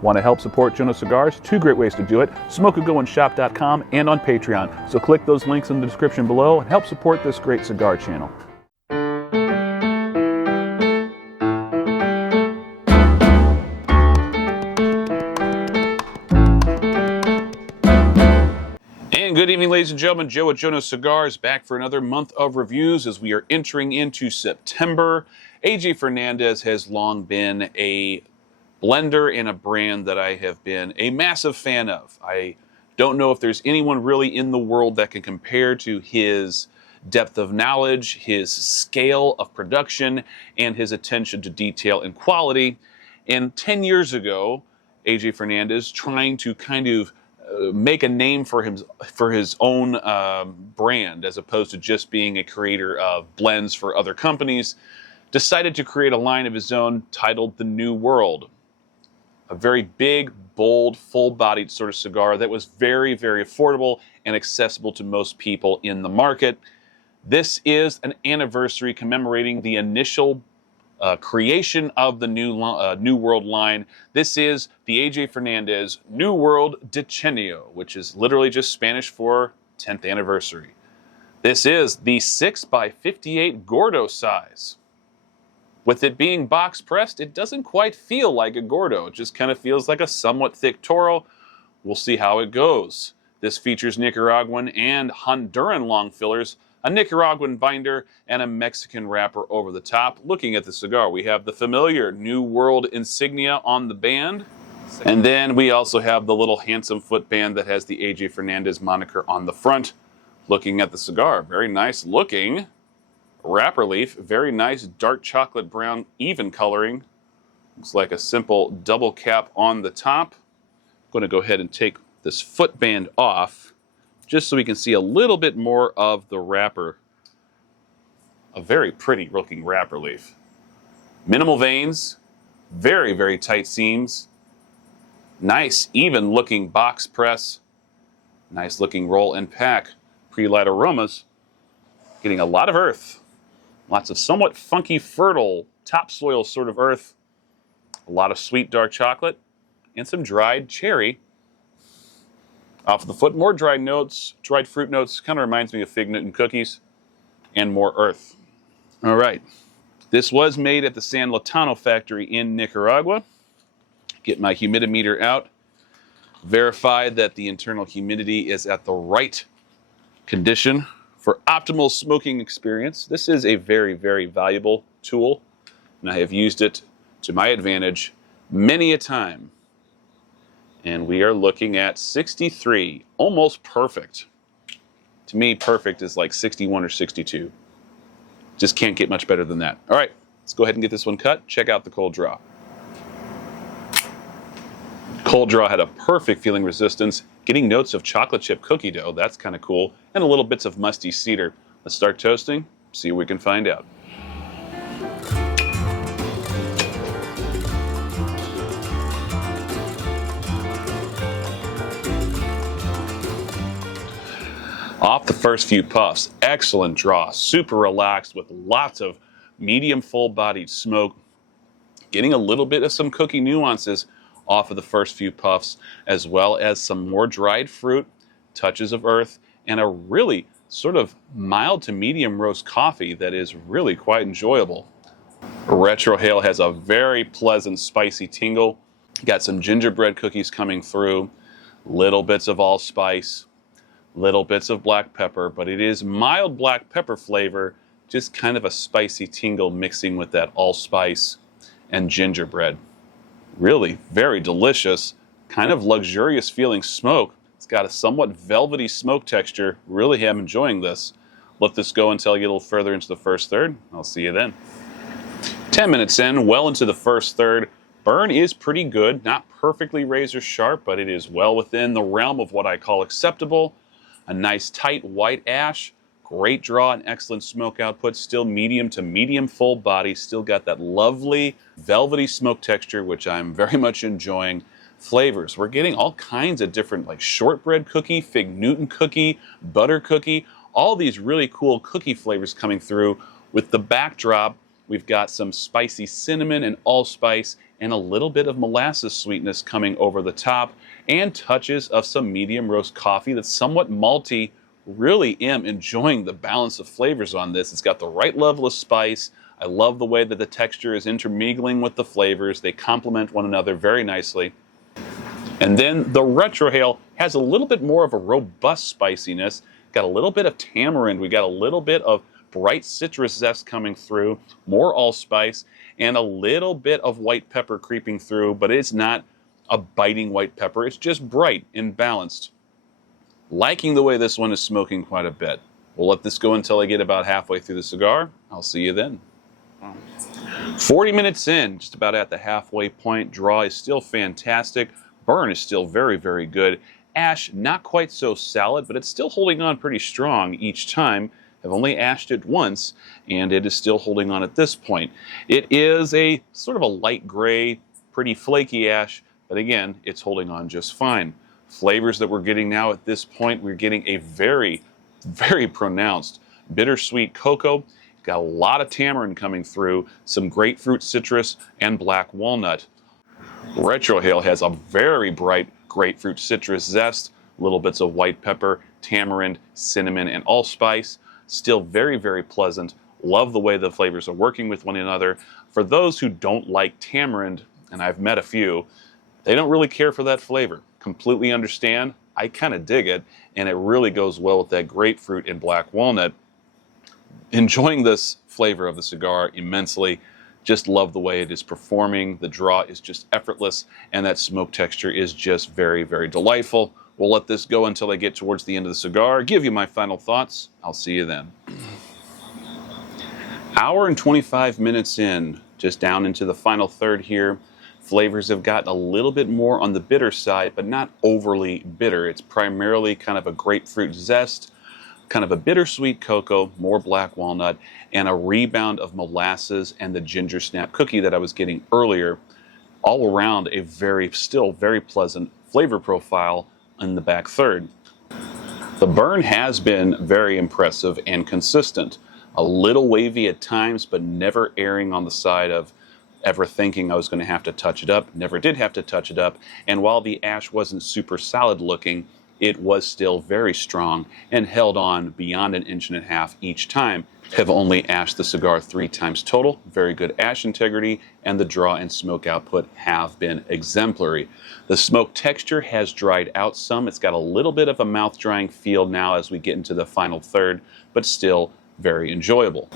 Want to help support Jonose Cigars? Two great ways to do it: smokeagoandshop.com and on Patreon. So click those links in the description below and help support this great cigar channel. And good evening, ladies and gentlemen. Joe at Jonose Cigars back for another month of reviews as we are entering into September. AJ Fernandez has long been a blender and a brand that I have been a massive fan of. I don't know if there's anyone really in the world that can compare to his depth of knowledge, his scale of production, and his attention to detail and quality. And 10 years ago, AJ Fernandez, trying to kind of make a name for his own brand, as opposed to just being a creator of blends for other companies, decided to create a line of his own titled The New World. A very big, bold, full-bodied sort of cigar that was very, very affordable and accessible to most people in the market. This is an anniversary commemorating the initial creation of the New World line. This is the AJ Fernandez New World Decenio, which is literally just Spanish for 10th anniversary. This is the 6x58 Gordo size. With it being box pressed, it doesn't quite feel like a Gordo. It just kind of feels like a somewhat thick Toro. We'll see how it goes. This features Nicaraguan and Honduran long fillers, a Nicaraguan binder, and a Mexican wrapper over the top. Looking at the cigar, we have the familiar New World insignia on the band. And then we also have the little handsome footband that has the AJ Fernandez moniker on the front. Looking at the cigar, very nice looking wrapper leaf, very nice dark chocolate brown even coloring. Looks like a simple double cap on the top. I'm going to go ahead and take this footband off just so we can see a little bit more of the wrapper. A very pretty looking wrapper leaf. Minimal veins, very, very tight seams. Nice even looking box press. Nice looking roll and pack. Pre-light aromas. Getting a lot of earth. Lots of somewhat funky, fertile topsoil sort of earth. A lot of sweet dark chocolate and some dried cherry. Off the foot, more dried notes, dried fruit notes. Kind of reminds me of fig Newton cookies, and more earth. All right. This was made at the San Latano factory in Nicaragua. Get my humidimeter out. Verify that the internal humidity is at the right condition for optimal smoking experience. This is a very, very valuable tool, and I have used it to my advantage many a time. And we are looking at 63, almost perfect. To me, perfect is like 61 or 62. Just can't get much better than that. All right, let's go ahead and get this one cut. Check out the cold draw. Cold draw had a perfect feeling resistance, getting notes of chocolate chip cookie dough. That's kind of cool. And a little bits of musty cedar. Let's start toasting, see what we can find out. Off the first few puffs, excellent draw, super relaxed with lots of medium full-bodied smoke. Getting a little bit of some cookie nuances off of the first few puffs, as well as some more dried fruit, touches of earth, and a really sort of mild to medium roast coffee that is really quite enjoyable. Retrohale has a very pleasant spicy tingle. Got some gingerbread cookies coming through, little bits of allspice, little bits of black pepper, but it is mild black pepper flavor, just kind of a spicy tingle mixing with that allspice and gingerbread. Really very delicious, kind of luxurious feeling smoke. It's got a somewhat velvety smoke texture. Really am enjoying this. Let this go until I get a little further into the first third. I'll see you then. 10 minutes in, well into the first third. Burn is pretty good, not perfectly razor sharp, but it is well within the realm of what I call acceptable. A nice tight white ash, great draw and excellent smoke output, still medium to medium full body, still got that lovely velvety smoke texture, which I'm very much enjoying. Flavors, we're getting all kinds of different, like shortbread cookie, fig Newton cookie, butter cookie, all these really cool cookie flavors coming through. With the backdrop, we've got some spicy cinnamon and allspice and a little bit of molasses sweetness coming over the top, and touches of some medium roast coffee that's somewhat malty. Really am enjoying the balance of flavors on this. It's got the right level of spice. I love the way that the texture is intermingling with the flavors. They complement one another very nicely. And then the retrohale has a little bit more of a robust spiciness. Got a little bit of tamarind. We got a little bit of bright citrus zest coming through, more allspice, and a little bit of white pepper creeping through, but it's not a biting white pepper. It's just bright and balanced. Liking the way this one is smoking quite a bit. We'll let this go until I get about halfway through the cigar. I'll see you then. 40 minutes in, just about at the halfway point. Draw is still fantastic. Burn is still very, very good. Ash, not quite so solid, but it's still holding on pretty strong each time. I've only ashed it once, and it is still holding on at this point. It is a sort of a light gray, pretty flaky ash, but again, it's holding on just fine. Flavors that we're getting now at this point, we're getting a very, very pronounced bittersweet cocoa. Got a lot of tamarind coming through, some grapefruit citrus, and black walnut. Retrohale has a very bright grapefruit citrus zest, little bits of white pepper, tamarind, cinnamon, and allspice. Still very, very pleasant. Love the way the flavors are working with one another. For those who don't like tamarind, and I've met a few, they don't really care for that flavor. Completely understand. I kind of dig it, and it really goes well with that grapefruit and black walnut. Enjoying this flavor of the cigar immensely. Just love the way it is performing. The draw is just effortless, and that smoke texture is just very, very delightful. We'll let this go until I get towards the end of the cigar, give you my final thoughts. I'll see you then. Hour and 25 minutes in, just down into the final third here. Flavors have gotten a little bit more on the bitter side, but not overly bitter. It's primarily kind of a grapefruit zest, kind of a bittersweet cocoa, more black walnut, and a rebound of molasses and the ginger snap cookie that I was getting earlier. All around a still very pleasant flavor profile in the back third. The burn has been very impressive and consistent. A little wavy at times, but never erring on the side of ever thinking I was going to have to touch it up. Never did have to touch it up. And while the ash wasn't super solid looking, it was still very strong and held on beyond 1.5 inches each time. Have only ashed the cigar 3 times total. Very good ash integrity, and the draw and smoke output have been exemplary. The smoke texture has dried out some. It's got a little bit of a mouth drying feel now as we get into the final third, but still very enjoyable.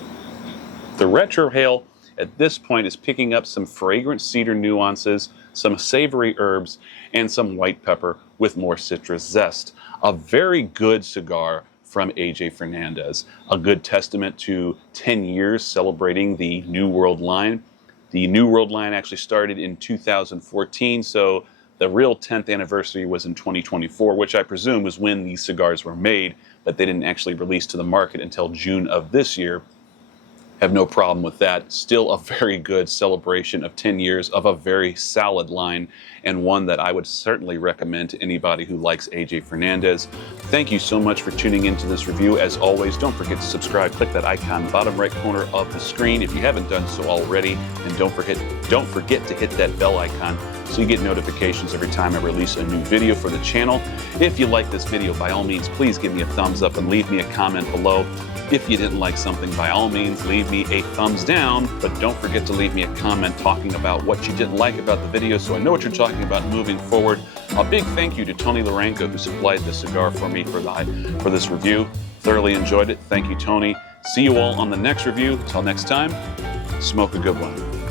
The retrohale at this point is picking up some fragrant cedar nuances, some savory herbs, and some white pepper with more citrus zest. A very good cigar from AJ Fernandez. A good testament to 10 years celebrating the New World line. The New World line actually started in 2014, so the real 10th anniversary was in 2024, which I presume was when these cigars were made, but they didn't actually release to the market until June of this year. Have no problem with that. Still a very good celebration of 10 years of a very solid line, and one that I would certainly recommend to anybody who likes AJ Fernandez. Thank you so much for tuning into this review. As always, don't forget to subscribe. Click that icon bottom right corner of the screen if you haven't done so already, and don't forget to hit that bell icon so you get notifications every time I release a new video for the channel. If you like this video, by all means, please give me a thumbs up and leave me a comment below. If you didn't like something, by all means, leave me a thumbs down, but don't forget to leave me a comment talking about what you didn't like about the video so I know what you're talking about moving forward. A big thank you to Tony Laranco, who supplied the cigar for me for this review. Thoroughly enjoyed it. Thank you, Tony. See you all on the next review. Till next time, smoke a good one.